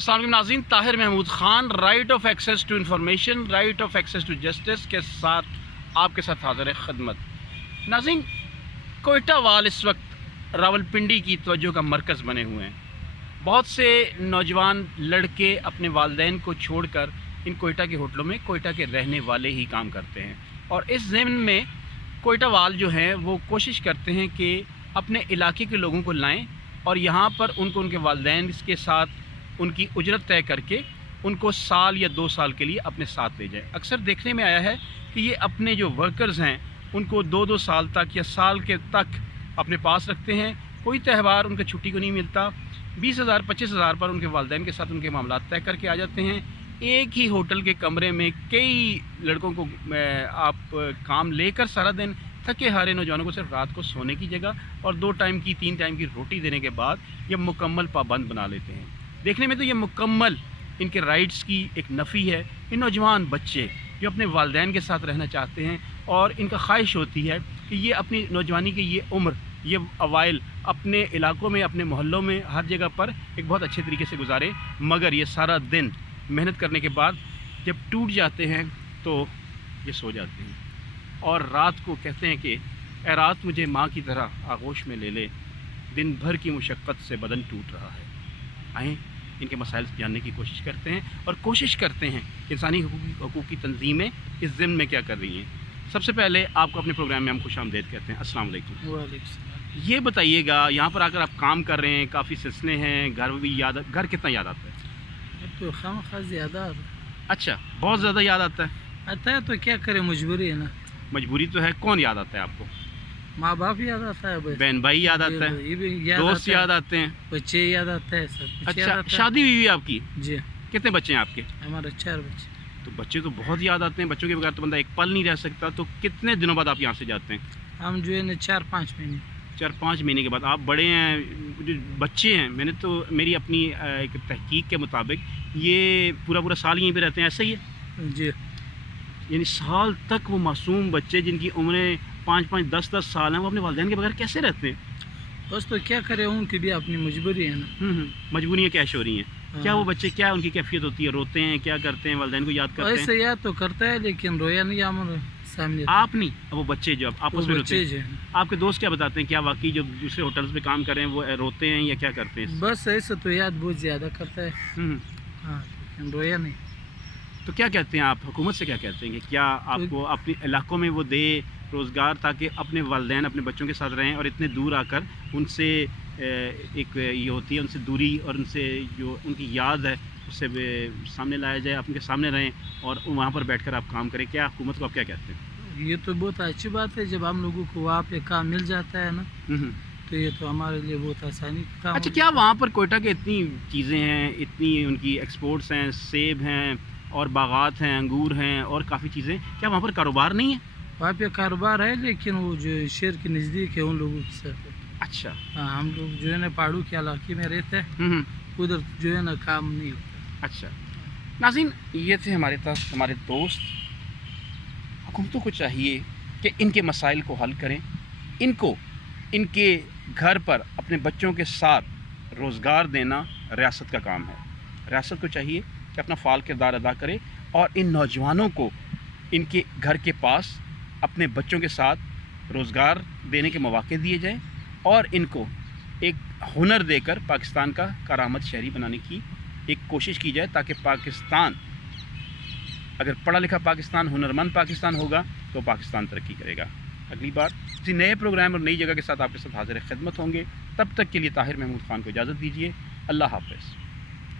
السلام علیکم ناظرین، Tahir Mahmood Khan right of access to information, right of access to justice کے ساتھ آپ کے ساتھ حاضر خدمت۔ ناظرین، کوئٹہ وال اس وقت راولپنڈی کی توجہ کا مرکز بنے ہوئے ہیں۔ بہت سے نوجوان لڑکے اپنے والدین کو چھوڑ کر ان کوئٹہ کے ہوٹلوں میں کوئٹہ کے رہنے والے ہی کام کرتے ہیں، اور اس ضمن میں کوئٹہ وال جو ہیں وہ کوشش کرتے ہیں کہ اپنے علاقے کے لوگوں کو لائیں اور یہاں پر ان کو ان کے والدین کے ساتھ ان کی اجرت طے کر کے ان کو سال یا 2 سال کے لیے اپنے ساتھ لے جائیں۔ اکثر دیکھنے میں آیا ہے کہ یہ اپنے جو ورکرز ہیں ان کو 2 سال تک یا سال کے تک اپنے پاس رکھتے ہیں۔ کوئی تہوار ان کے چھٹی کو نہیں ملتا، 20,000 25,000 پر ان کے والدین کے ساتھ ان کے معاملات طے کر کے آ جاتے ہیں۔ ایک ہی ہوٹل کے کمرے میں کئی لڑکوں کو آپ کام لے کر سارا دن تھکے ہارے نوجوانوں کو صرف رات کو سونے کی جگہ اور 2 ٹائم کی 3 ٹائم کی روٹی دینے کے بعد یہ مکمل پابند بنا لیتے ہیں۔ دیکھنے میں تو یہ مکمل ان کے رائٹس کی ایک نفی ہے۔ ان نوجوان بچے جو اپنے والدین کے ساتھ رہنا چاہتے ہیں اور ان کا خواہش ہوتی ہے کہ یہ اپنی نوجوانی کی یہ عمر، یہ اوائل اپنے علاقوں میں، اپنے محلوں میں، ہر جگہ پر ایک بہت اچھے طریقے سے گزارے، مگر یہ سارا دن محنت کرنے کے بعد جب ٹوٹ جاتے ہیں تو یہ سو جاتے ہیں اور رات کو کہتے ہیں کہ اے رات مجھے ماں کی طرح آغوش میں لے لے، دن بھر کی مشقت سے بدن ٹوٹ رہا ہے۔ آئیں ان کے مسائل جاننے کی کوشش کرتے ہیں اور کوشش کرتے ہیں انسانی حقوق کی تنظیمیں اس ضمن میں کیا کر رہی ہیں۔ سب سے پہلے آپ کو اپنے پروگرام میں ہم خوش آمدید کہتے ہیں۔ السلام علیکم۔ وعلیکم السلام۔ یہ بتائیے گا، یہاں پر آ کر آپ کام کر رہے ہیں، کافی سلسلے ہیں، گھر کتنا یاد آتا ہے؟ تو خواہ زیادہ اچھا، بہت زیادہ یاد آتا ہے تو کیا کرے، مجبوری ہے نا۔ مجبوری تو ہے۔ کون یاد آتا ہے آپ کو؟ ماں باپ یاد آتا ہے، بہن بھائی یاد آتا ہے، دوست یاد آتے ہیں، بچے یاد آتا ہے، سب کچھ یاد اچھا آتا ہے۔ شادی ہوئی آپ کی؟ جی، کتنے بچے ہیں آپ کے؟ ہمارے 4 بچے۔ تو بچے تو بہت یاد آتے ہیں، بچوں کے بغیر تو بندہ ایک پل نہیں رہ سکتا۔ تو کتنے دنوں بعد آپ یہاں سے جاتے ہیں؟ ہم جو ہے نا 4-5 مہینے۔ 4-5 مہینے کے بعد آپ بڑے ہیں، جو بچے ہیں، میں نے تو میری اپنی ایک تحقیق کے مطابق یہ پورا سال یہیں پہ رہتے ہیں، ایسا ہی ہے؟ جی، یعنی سال تک وہ معصوم بچے جن کی عمریں 5-5 10 سال ہیں، وہ اپنے والدین کے بغیر کیسے رہتے ہیں؟ بس تو کیا کرے، ان کی بھی اپنی مجبوری ہے نا۔ مجبوریاں کیش ہو رہی ہیں۔ کیا وہ بچے، کیا ان کی کیفیت ہوتی ہے؟ روتے ہیں، کیا کرتے ہیں؟ والدین کو یاد کرتے ہیں؟ ایسے یاد تو کرتا ہے لیکن رویا نہیں ہمارے سامنے۔ آپ نہیں، وہ بچے جو آپس میں روتے ہیں، جو آپ کے دوست کیا بتاتے ہیں؟ کیا واقعی جو دوسرے ہوٹلز پہ کام کر رہے ہیں وہ روتے ہیں یا کیا کرتے ہیں؟ بس ایسے تو یاد بہت زیادہ کرتا ہے، ہاں، لیکن رویا نہیں۔ تو کیا کہتے ہیں آپ حکومت سے، کیا کہتے ہیں کہ کیا آپ کو اپنے علاقوں میں وہ دے روزگار تاکہ اپنے والدین اپنے بچوں کے ساتھ رہیں، اور اتنے دور آ کر ان سے ایک یہ ہوتی ہے ان سے دوری اور ان سے جو ان کی یاد ہے اس سے سامنے لایا جائے، آپ ان کے سامنے رہیں اور وہاں پر بیٹھ کر آپ کام کریں؟ کیا حکومت کو آپ کیا کہتے ہیں؟ یہ تو بہت اچھی بات ہے جب ہم لوگوں کو وہاں پہ کام مل جاتا ہے نا، تو یہ تو ہمارے لیے بہت آسانی کا کام۔ اچھا، کیا وہاں پر کوئٹہ کے اتنی چیزیں ہیں، اتنی ان کی ایکسپورٹس ہیں، سیب ہیں اور باغات ہیں، انگور ہیں اور کافی چیزیں، کیا وہاں پر کاروبار نہیں ہے؟ وہاں پہ کاروبار ہے لیکن وہ جو شہر کے نزدیک ہے ان لوگوں کے ساتھ۔ اچھا، ہاں، ہم لوگ جو ہے نا پہاڑوں کے علاقے میں رہتے ہیں، ادھر جو ہے نا کام نہیں ہوتا۔ اچھا ناظرین، یہ تھے ہمارے دوست۔ حکومتوں کو چاہیے کہ ان کے مسائل کو حل کریں، ان کو ان کے گھر پر اپنے بچوں کے ساتھ روزگار دینا ریاست کا کام ہے۔ ریاست کو چاہیے کہ اپنا فعال کردار ادا کرے اور ان نوجوانوں کو ان کے گھر کے پاس اپنے بچوں کے ساتھ روزگار دینے کے مواقع دیے جائیں اور ان کو ایک ہنر دے کر پاکستان کا کارآمد شہری بنانے کی ایک کوشش کی جائے، تاکہ پاکستان، اگر پڑھا لکھا پاکستان، ہنرمند پاکستان ہوگا تو پاکستان ترقی کرے گا۔ اگلی بار کسی نئے پروگرام اور نئی جگہ کے ساتھ آپ کے ساتھ حاضر خدمت ہوں گے۔ تب تک کے لیے طاہر محمود خان کو اجازت دیجیے۔ اللہ حافظ۔